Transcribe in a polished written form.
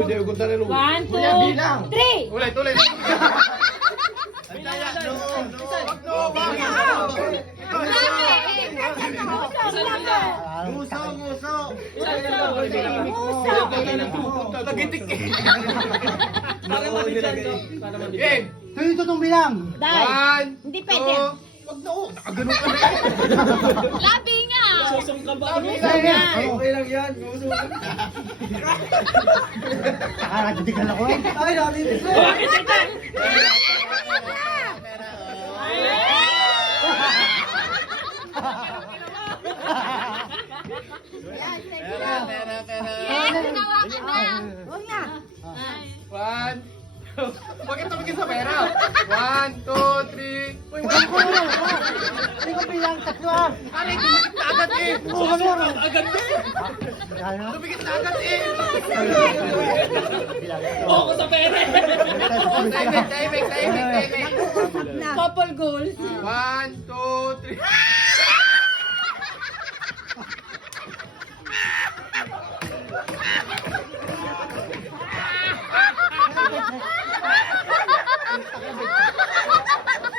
Hindi, huwag tayo luwi. 1, 2, Kuya, bilang. 3. Ulit. Muso. Tagitik eh. Para mabigyan. Game. Ito itong bilang. Dahil. 1, Hindi pwede. Wag na oh. Nakaganon ka na. Labi nga. Okay lang yan. Nakakatikan ako eh. Ay, nakakatikan. Yes, ginawa ko na. Huwag nga. 1. Bakit tumigil sa pera? 1, 2, 3. Uy, wala ko. Hindi ko bilang tatlo ah. Aray, tumigil na agad eh. Agad eh. Tumigil na agad eh. Ako sa pere. Timing. Couple goals. 1, 2, 3.